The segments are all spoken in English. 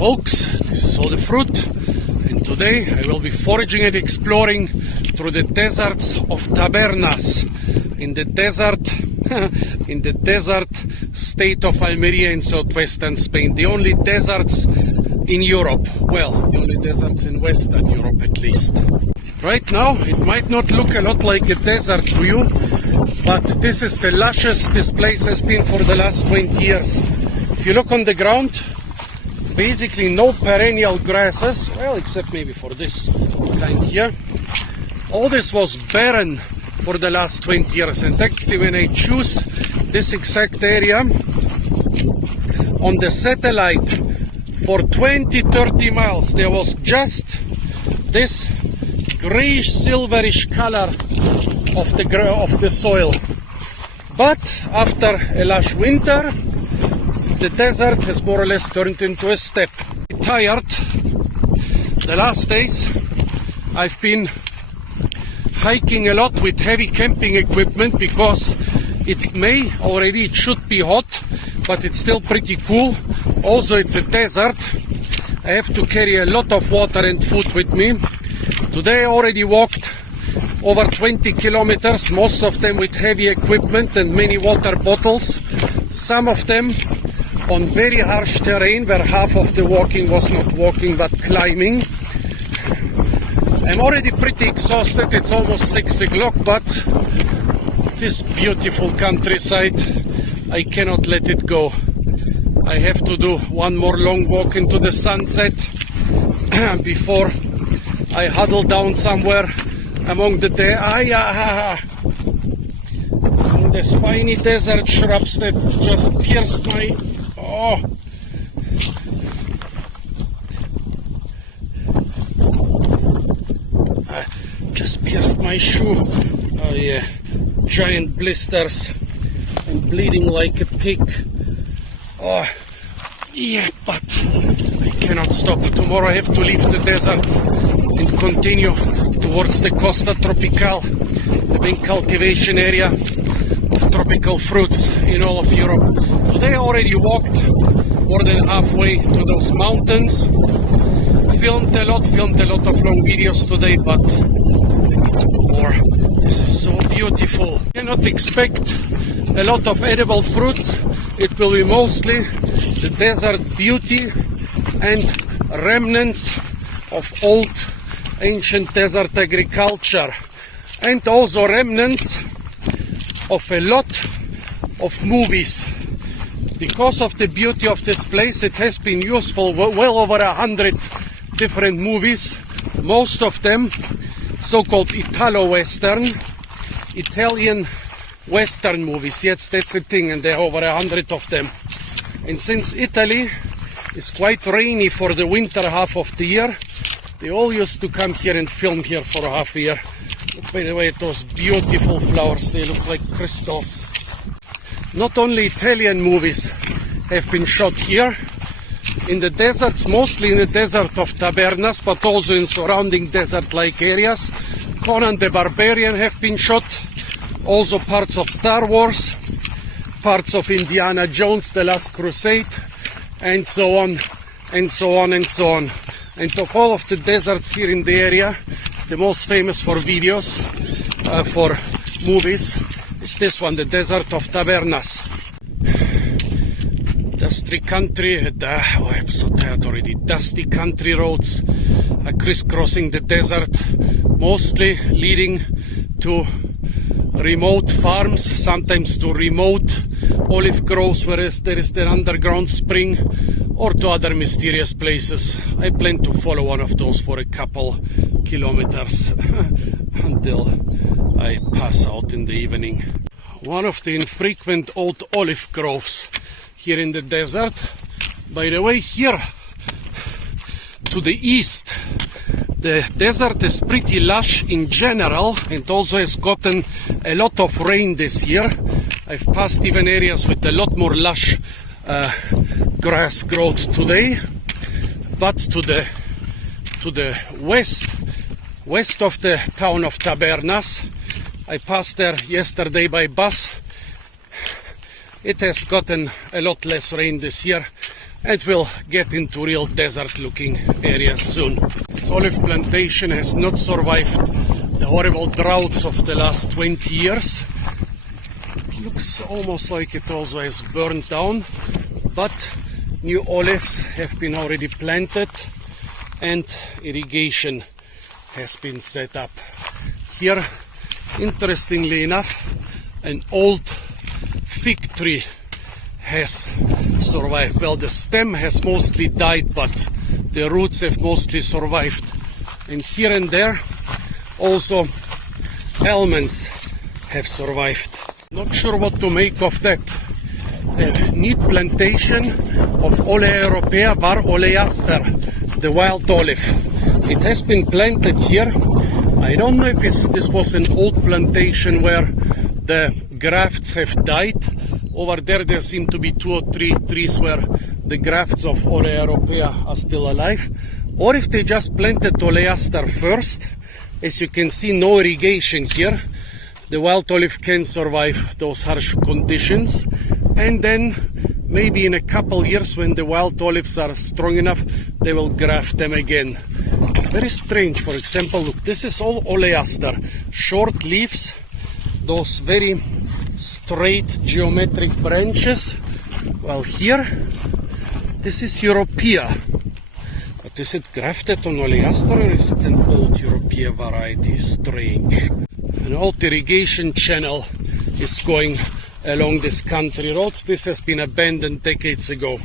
folks, this is all the fruit, and today I will be foraging and exploring through the deserts of Tabernas in the desert state of Almeria in southwestern Spain, the only deserts in Europe, well, the only deserts in Western Europe at least. Right now it might not look a lot like a desert to you, but this is the lushest this place has been for the last 20 years. If you look on the ground, basically no perennial grasses, well, except maybe for this kind here. All this was barren for the last 20 years, and actually when I choose this exact area on the satellite for 20-30 miles, there was just this grayish silverish color of the soil. But after a lush winter, the desert has more or less turned into a steppe. Tired. The last days I've been hiking a lot with heavy camping equipment because it's May already. It should be hot, but it's still pretty cool. Also, it's a desert. I have to carry a lot of water and food with me. Today I already walked over 20 kilometers, most of them with heavy equipment and many water bottles. Some of them on very harsh terrain where half of the walking was not walking but climbing. I'm already pretty exhausted. It's almost 6 o'clock, but this beautiful countryside, I cannot let it go. I have to do one more long walk into the sunset before I huddle down somewhere among the spiny desert shrubs that just pierced my my shoe. Oh yeah, giant blisters. I'm bleeding like a pig. Oh yeah, but I cannot stop. Tomorrow I have to leave the desert and continue towards the Costa Tropical, the main cultivation area of tropical fruits in all of Europe. Today I already walked more than halfway to those mountains. Filmed a lot of long videos today, but I need to do more. This is so beautiful. You cannot expect a lot of edible fruits. It will be mostly the desert beauty and remnants of old ancient desert agriculture, and also remnants of a lot of movies. Because of the beauty of this place, it has been useful well over 100 different movies, most of them so-called Italo-Western, Italian Western movies. Yes, that's a thing, and there are over 100 of them. And since Italy is quite rainy for the winter half of the year, they all used to come here and film here for half a year. Look, by the way, at those beautiful flowers, they look like crystals. Not only Italian movies have been shot here, in the deserts, mostly in the desert of Tabernas, but also in surrounding desert-like areas. Conan the Barbarian have been shot, also parts of Star Wars, parts of Indiana Jones, The Last Crusade, and so on, and so on, and so on. And of all of the deserts here in the area, the most famous for videos, for movies, is this one, the desert of Tabernas. Dusty country, I'm so tired already. Dusty country roads crisscrossing the desert, mostly leading to remote farms, sometimes to remote olive groves where there is an underground spring, or to other mysterious places. I plan to follow one of those for a couple kilometers until I pass out in the evening. One of the infrequent old olive groves here in the desert. By the way, here to the east, the desert is pretty lush in general and also has gotten a lot of rain this year. I've passed even areas with a lot more lush grass growth today. But to the west of the town of Tabernas, I passed there yesterday by bus. It has gotten a lot less rain this year. and we'll get into real desert looking areas soon. This olive plantation has not survived the horrible droughts of the last 20 years. It looks almost like it also has burned down, but new olives have been already planted and irrigation has been set up. Here, interestingly enough, an old fig tree has survived. Well, the stem has mostly died, but the roots have mostly survived. And here and there, also almonds have survived. Not sure what to make of that. A neat plantation of Olea Europea var Oleaster, the wild olive. It has been planted here. I don't know if this was an old plantation where the grafts have died. Over there seem to be 2 or 3 trees where the grafts of Olea Europea are still alive. Or if they just planted Oleaster first. As you can see, no irrigation here. The wild olive can survive those harsh conditions. And then maybe in a couple years, when the wild olives are strong enough, they will graft them again. Very strange. For example, look, this is all Oleaster. Short leaves, those very straight geometric branches. Well, here, this is Europea. But is it grafted on Oleaster or is it an old Europea variety? Strange. An old irrigation channel is going along this country road. This has been abandoned decades ago.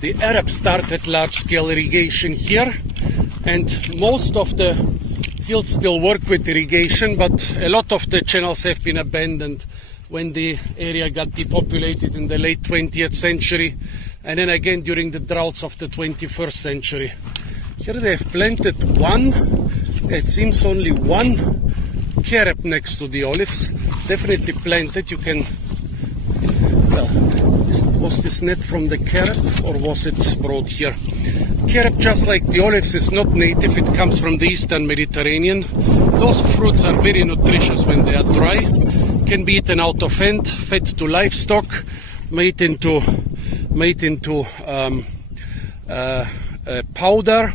The Arabs started large-scale irrigation here, and most of the fields still work with irrigation, but a lot of the channels have been abandoned when the area got depopulated in the late 20th century, and then again during the droughts of the 21st century. Here they have planted it seems only one carob next to the olives. Definitely planted. You can, well, was this net from the carob or was it brought here? Carob, just like the olives, is not native. It comes from the Eastern Mediterranean. Those fruits are very nutritious when they are dry. Can be eaten out of hand, fed to livestock, made into powder.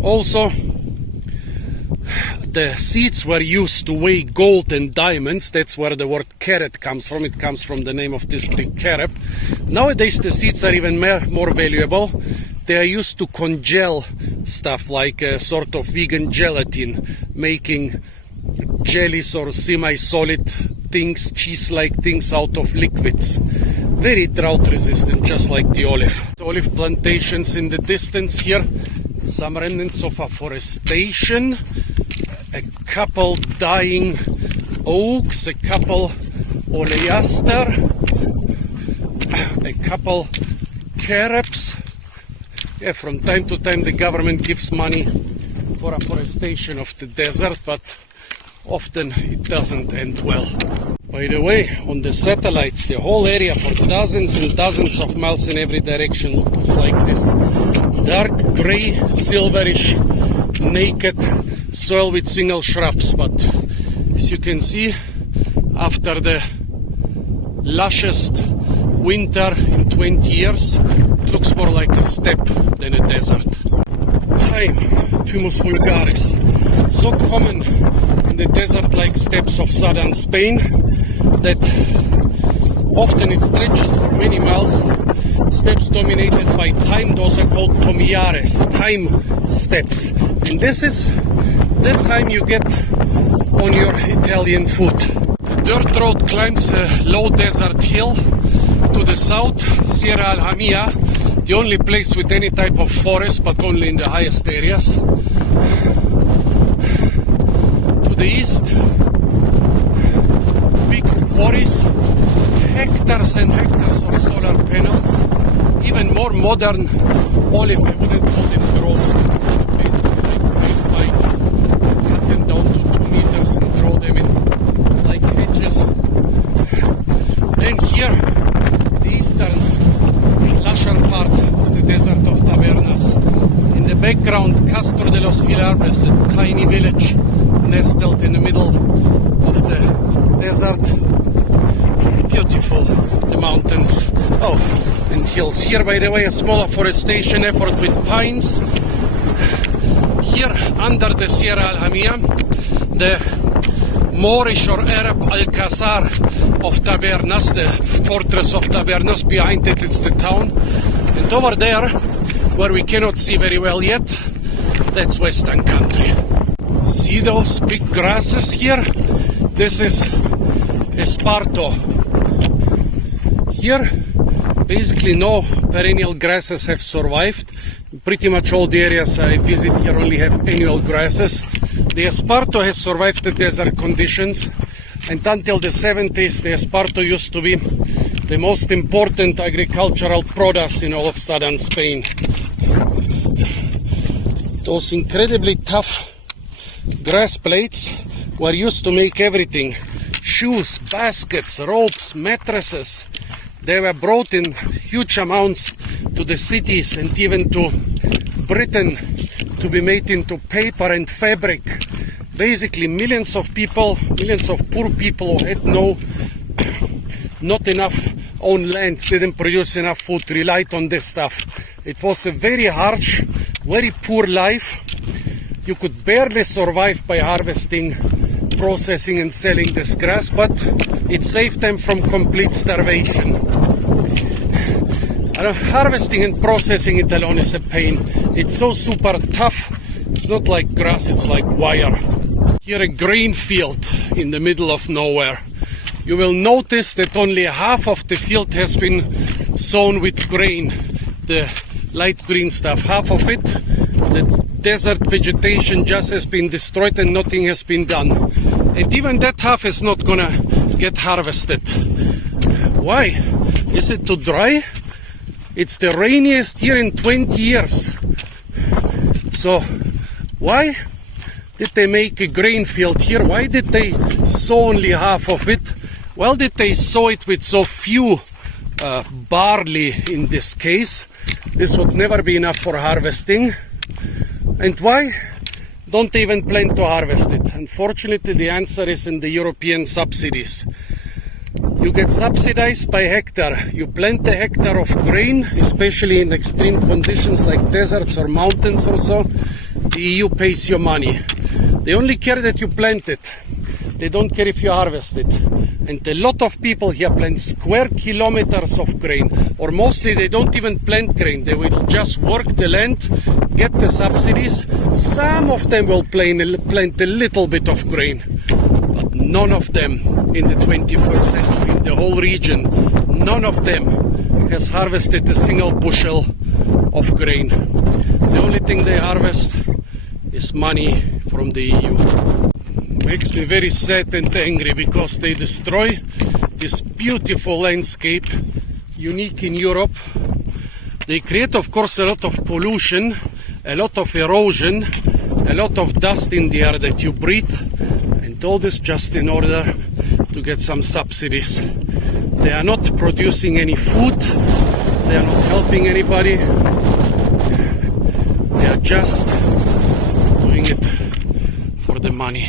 Also, the seeds were used to weigh gold and diamonds. That's where the word carat comes from. It comes from the name of this big carob. Nowadays the seeds are even more valuable. They are used to congeal stuff like a sort of vegan gelatin, making jellies or semi-solid things, cheese-like things out of liquids. Very drought resistant, just like the olive. The olive plantations in the distance here, some remnants of afforestation, a couple dying oaks, a couple Oleaster, a couple carobs. Yeah, from time to time the government gives money for afforestation of the desert, but often it doesn't end well. By the way, on the satellites, the whole area for dozens and dozens of miles in every direction looks like this. Dark gray, silverish, naked soil with single shrubs. But as you can see, after the lushest winter in 20 years, it looks more like a steppe than a desert. Thyme, Thymus vulgaris, so common in the desert-like steppes of southern Spain that often it stretches for many miles. Steppes dominated by thyme, those are called tomillares, thyme steppes. And this is the thyme you get on your Italian food. The dirt road climbs a low desert hill to the south, Sierra Alhamia, the only place with any type of forest, but only in the highest areas. To the east, big quarries, hectares and hectares of solar panels, even more modern olive, I wouldn't call them groves, basically like grapevines, cut them down to 2 meters and grow them in like hedges. Then here, the eastern, lusher part of the desert of Tabernas. In the background, Castro de los Filarbres, a tiny village nestled in the middle of the desert. Beautiful, the mountains. Oh, and hills. Here, by the way, a small afforestation effort with pines. Here, under the Sierra Alhamia, the Moorish or Arab Alcazar of Tabernas, the fortress of Tabernas. Behind it, it's the town. And over there, where we cannot see very well yet, that's Western country. See those big grasses here? This is esparto. Here, basically no perennial grasses have survived. Pretty much all the areas I visit here only have annual grasses. The esparto has survived the desert conditions, and until the 70s the esparto used to be the most important agricultural produce in all of southern Spain. Those incredibly tough grass plates were used to make everything. Shoes, baskets, ropes, mattresses. They were brought in huge amounts to the cities and even to Britain to be made into paper and fabric. Basically millions of people, millions of poor people who had not enough own land, didn't produce enough food, relied on this stuff. It was a very harsh, very poor life. You could barely survive by harvesting, processing and selling this grass, but it saved them from complete starvation. Harvesting and processing it alone is a pain. It's so super tough. It's not like grass, it's like wire. Here a grain field in the middle of nowhere. You will notice that only half of the field has been sown with grain, the light green stuff. Half of it, the desert vegetation just has been destroyed and nothing has been done. And even that half is not gonna get harvested. Why? Is it too dry? It's the rainiest year in 20 years. So why did they make a grain field here? Why did they sow only half of it? Well, did they sow it with so few barley in this case? This would never be enough for harvesting. And why don't they even plan to harvest it? Unfortunately, the answer is in the European subsidies. You get subsidized by hectare. You plant a hectare of grain, especially in extreme conditions like deserts or mountains or so. The EU pays you money. They only care that you plant it. They don't care if you harvest it. And a lot of people here plant square kilometers of grain, or mostly they don't even plant grain. They will just work the land, get the subsidies. Some of them will plant a little bit of grain, but none of them in the 21st century, in the whole region, none of them has harvested a single bushel of grain. The only thing they harvest is money from the EU. Makes me very sad and angry because they destroy this beautiful landscape, unique in Europe. They create, of course, a lot of pollution, a lot of erosion, a lot of dust in the air that you breathe, and all this just in order to get some subsidies. They are not producing any food, they are not helping anybody, they are just doing it for the money.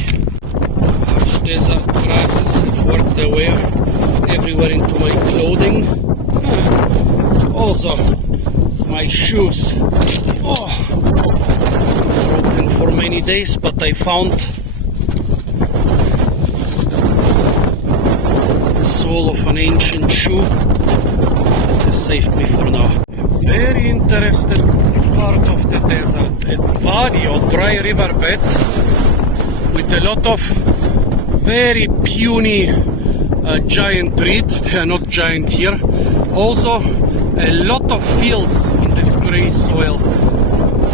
Harsh desert grasses have worked their way everywhere into my clothing. Also, my shoes. Broken for many days, but I found the sole of an ancient shoe that has saved me for now. A very interesting part of the desert, a valley or dry riverbed with a lot of very puny giant reeds. They are not giant here. Also a lot of fields on this grey soil.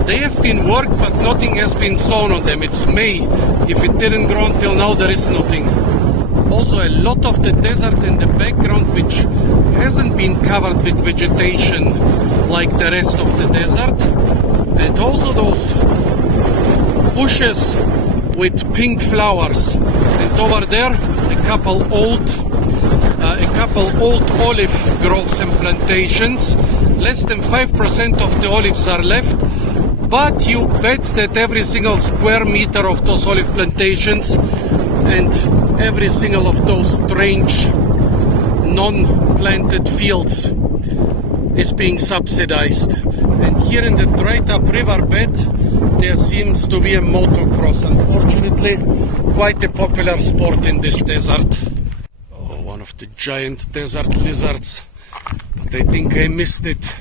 They have been worked, but nothing has been sown on them. It's May. If it didn't grow until now, there is nothing. Also a lot of the desert in the background which hasn't been covered with vegetation like the rest of the desert. And also those bushes with pink flowers. And over there a couple old olive groves and plantations. Less than 5% of the olives are left, but you bet that every single square meter of those olive plantations and every single of those strange non-planted fields is being subsidized. And here in the dried up riverbed, there seems to be a motocross. Unfortunately, quite a popular sport in this desert. Oh, one of the giant desert lizards. But I think I missed it.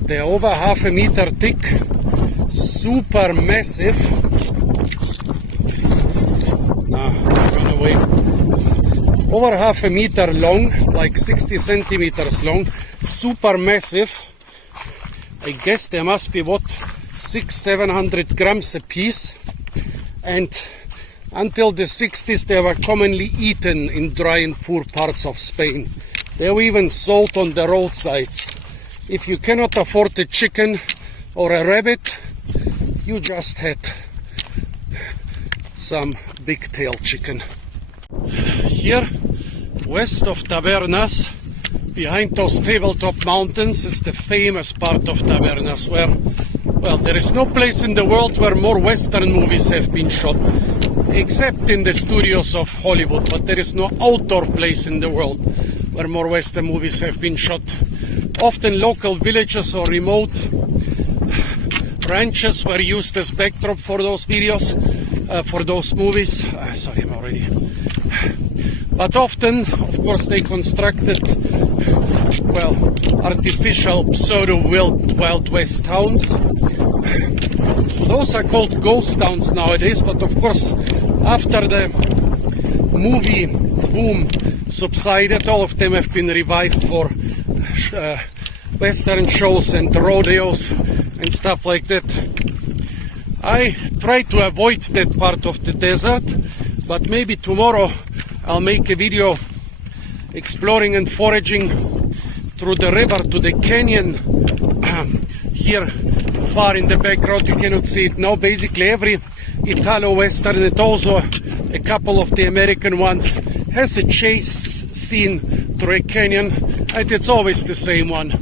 They're over 1/2 meter thick, super massive. Run away. Over 1/2 meter long, like 60 centimeters long, super massive. I guess there must be, what, 600-700 grams a piece. And until the 60s, they were commonly eaten in dry and poor parts of Spain. They were even sold on the roadsides. If you cannot afford a chicken or a rabbit, you just had some big-tailed chicken. Here, west of Tabernas, behind those tabletop mountains, is the famous part of Tabernas where, well, there is no place in the world where more Western movies have been shot, except in the studios of Hollywood, but there is no outdoor place in the world where more Western movies have been shot. Often local villages or remote ranches were used as backdrop for those videos, for those movies. Sorry, I'm already... But often, of course, they constructed, well, artificial pseudo-Wild West towns. Those are called ghost towns nowadays, but of course, after the movie boom subsided, all of them have been revived for Western shows and rodeos and stuff like that. I try to avoid that part of the desert, but maybe tomorrow I'll make a video exploring and foraging through the river to the canyon. Here far in the background, you cannot see it now. Basically every Italo-Western and also a couple of the American ones has a chase scene through a canyon, and it's always the same one.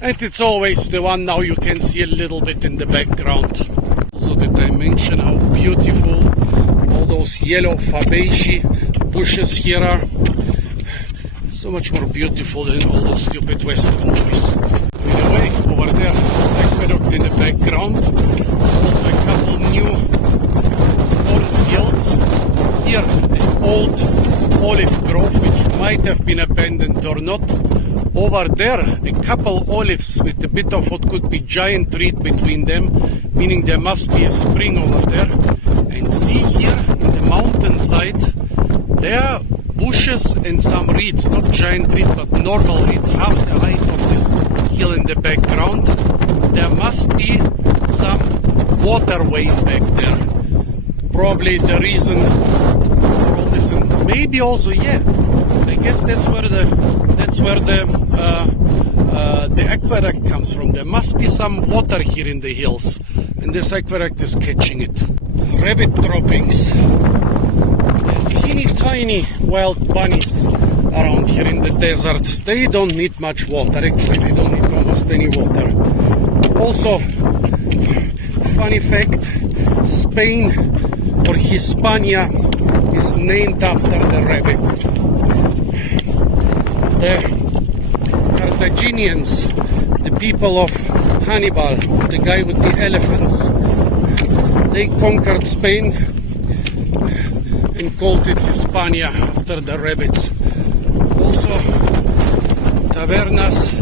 And it's always the one now you can see a little bit in the background. Also that I mention how beautiful all those yellow fabaceae bushes here are. So much more beautiful than all those stupid Western movies. Anyway, over there, aqueduct in the background. Also a couple new cornfields. Here, an old olive grove which might have been abandoned or not. Over there, a couple olives with a bit of what could be giant reed between them, meaning there must be a spring over there. And see here in the mountainside, there are bushes and some reeds, not giant reed but normal reed, half the height of this hill in the background. There must be some waterway back there. Probably the reason for all this, and maybe also, yeah, I guess that's where the aqueduct comes from. There must be some water here in the hills, and this aqueduct is catching it. Rabbit droppings. Teeny tiny wild bunnies around here in the desert. They don't need much water. Actually, they don't need almost any water. Also, funny fact, Spain or Hispania is named after the rabbits. The Carthaginians, the people of Hannibal, the guy with the elephants, they conquered Spain and called it Hispania after the rabbits. Also, Tabernas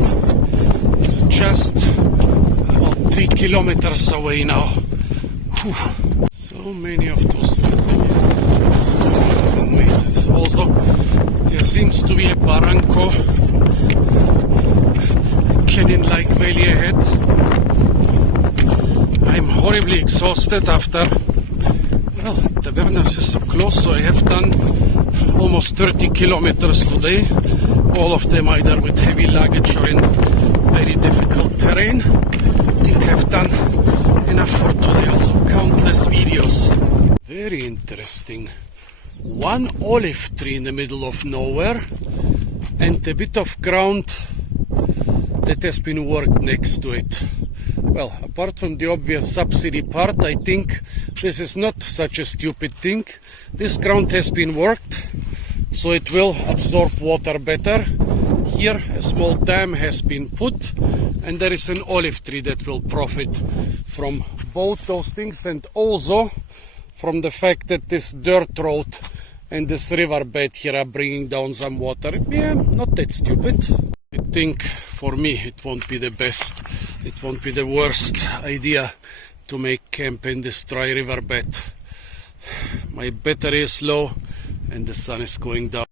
is just about 3 kilometers away now. Whew. So many of those resilient meters. Also, there seems to be a barranco, canyon-like valley ahead. I'm horribly exhausted after, well, Tabernas is so close, so I have done almost 30 kilometers today, all of them either with heavy luggage or in very difficult terrain. I think I've done enough for today. Also countless videos. Very interesting. One olive tree in the middle of nowhere and a bit of ground that has been worked next to it. Well, apart from the obvious subsidy part, I think this is not such a stupid thing. This ground has been worked so it will absorb water better. Here a small dam has been put, and there is an olive tree that will profit from both those things, and also from the fact that this dirt road and this riverbed here are bringing down some water. Yeah, not that stupid. I think for me it won't be the best, it won't be the worst idea to make camp in this dry riverbed. My battery is low and the sun is going down.